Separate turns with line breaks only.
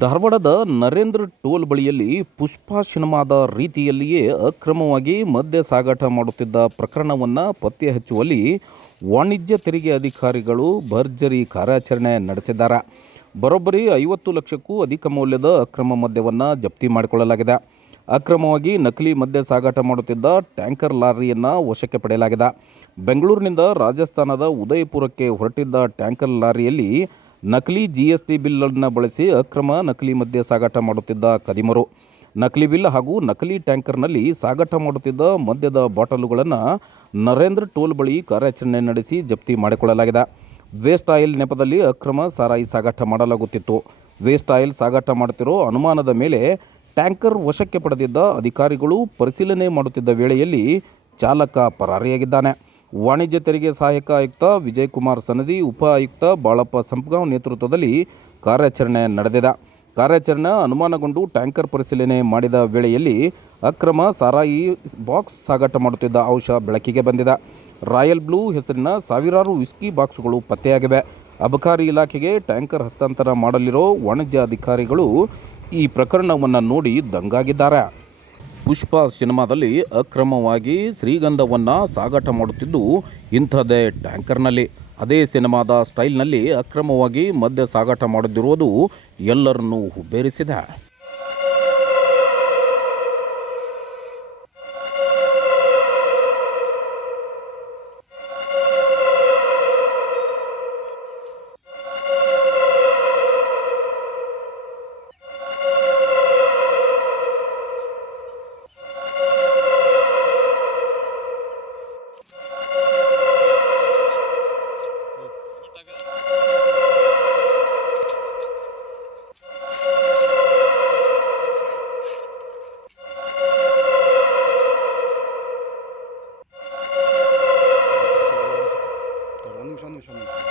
ಧಾರವಾಡದ ನರೇಂದ್ರ ಟೋಲ್ ಬಳಿಯಲ್ಲಿ ಪುಷ್ಪ ಸಿನಿಮಾದ ರೀತಿಯಲ್ಲಿಯೇ ಅಕ್ರಮವಾಗಿ ಮದ್ಯ ಸಾಗಾಟ ಮಾಡುತ್ತಿದ್ದ ಪ್ರಕರಣವನ್ನು ಪತ್ತೆ ಹಚ್ಚುವಲ್ಲಿ ವಾಣಿಜ್ಯ ತೆರಿಗೆ ಅಧಿಕಾರಿಗಳು ಭರ್ಜರಿ ಕಾರ್ಯಾಚರಣೆ ನಡೆಸಿದ್ದಾರೆ ಬರೋಬ್ಬರಿ ಐವತ್ತು ಲಕ್ಷಕ್ಕೂ ಅಧಿಕ ಮೌಲ್ಯದ ಅಕ್ರಮ ಮದ್ಯವನ್ನು ಜಪ್ತಿ ಮಾಡಿಕೊಳ್ಳಲಾಗಿದೆ. ಅಕ್ರಮವಾಗಿ ನಕಲಿ ಮದ್ಯ ಸಾಗಾಟ ಮಾಡುತ್ತಿದ್ದ ಟ್ಯಾಂಕರ್ ಲಾರಿಯನ್ನು ವಶಕ್ಕೆ ಪಡೆಯಲಾಗಿದೆ. ಬೆಂಗಳೂರಿನಿಂದ ರಾಜಸ್ಥಾನದ ಉದಯಪುರಕ್ಕೆ ಹೊರಟಿದ್ದ ಟ್ಯಾಂಕರ್ ಲಾರಿಯಲ್ಲಿ ನಕಲಿ ಜಿ ಎಸ್ ಟಿ ಬಿಲ್ಲನ್ನು ಬಳಸಿ ಅಕ್ರಮ ನಕಲಿ ಮಧ್ಯೆ ಸಾಗಾಟ ಮಾಡುತ್ತಿದ್ದ ಕದಿಮರು ನಕಲಿ ಬಿಲ್ ಹಾಗೂ ನಕಲಿ ಟ್ಯಾಂಕರ್ನಲ್ಲಿ ಸಾಗಾಟ ಮಾಡುತ್ತಿದ್ದ ಮದ್ಯದ ಬಾಟಲುಗಳನ್ನು ನರೇಂದ್ರ ಟೋಲ್ ಬಳಿ ಕಾರ್ಯಾಚರಣೆ ನಡೆಸಿ ಜಪ್ತಿ ಮಾಡಿಕೊಳ್ಳಲಾಗಿದೆ. ವೇಸ್ಟ್ ಆಯಿಲ್ ನೆಪದಲ್ಲಿ ಅಕ್ರಮ ಸಾರಾಯಿ ಸಾಗಾಟ ಮಾಡಲಾಗುತ್ತಿತ್ತು. ವೇಸ್ಟ್ ಆಯಿಲ್ ಸಾಗಾಟ ಮಾಡುತ್ತಿರೋ ಅನುಮಾನದ ಮೇಲೆ ಟ್ಯಾಂಕರ್ ವಶಕ್ಕೆ ಪಡೆದಿದ್ದ ಅಧಿಕಾರಿಗಳು ಪರಿಶೀಲನೆ ಮಾಡುತ್ತಿದ್ದ ವೇಳೆಯಲ್ಲಿ ಚಾಲಕ ಪರಾರಿಯಾಗಿದ್ದಾನೆ. ವಾಣಿಜ್ಯ ತೆರಿಗೆ ಸಹಾಯಕ ಆಯುಕ್ತ ವಿಜಯ್ ಕುಮಾರ್ ಸನದಿ, ಉಪ ಆಯುಕ್ತ ಬಾಳಪ್ಪ ಸಂಪಗಾಂವ್ ನೇತೃತ್ವದಲ್ಲಿ ಕಾರ್ಯಾಚರಣೆ ನಡೆದಿದೆ. ಕಾರ್ಯಾಚರಣೆ ಅನುಮಾನಗೊಂಡು ಟ್ಯಾಂಕರ್ ಪರಿಶೀಲನೆ ಮಾಡಿದ ವೇಳೆಯಲ್ಲಿ ಅಕ್ರಮ ಸಾರಾಯಿ ಬಾಕ್ಸ್ ಸಾಗಾಟ ಮಾಡುತ್ತಿದ್ದ ಅಂಶ ಬೆಳಕಿಗೆ ಬಂದಿದೆ. ರಾಯಲ್ ಬ್ಲೂ ಹೆಸರಿನ ಸಾವಿರಾರು ವಿಸ್ಕಿ ಬಾಕ್ಸ್ಗಳು ಪತ್ತೆಯಾಗಿವೆ. ಅಬಕಾರಿ ಇಲಾಖೆಗೆ ಟ್ಯಾಂಕರ್ ಹಸ್ತಾಂತರ ಮಾಡಲಿರೋ ವಾಣಿಜ್ಯ ಅಧಿಕಾರಿಗಳು ಈ ಪ್ರಕರಣವನ್ನು ನೋಡಿ ದಂಗಾಗಿದ್ದಾರೆ. ಪುಷ್ಪ ಸಿನಿಮಾದಲ್ಲಿ ಅಕ್ರಮವಾಗಿ ಶ್ರೀಗಂಧವನ್ನು ಸಾಗಾಟ ಮಾಡುತ್ತಿದ್ದು ಇಂಥದ್ದೇ ಟ್ಯಾಂಕರ್ನಲ್ಲಿ. ಅದೇ ಸಿನಿಮಾದ ಸ್ಟೈಲ್ನಲ್ಲಿ ಅಕ್ರಮವಾಗಿ ಮದ್ಯ ಸಾಗಾಟ ಮಾಡುತ್ತಿರುವುದು ಎಲ್ಲರನ್ನೂ ಹುಬ್ಬೇರಿಸಿದೆ. শোনো শোনো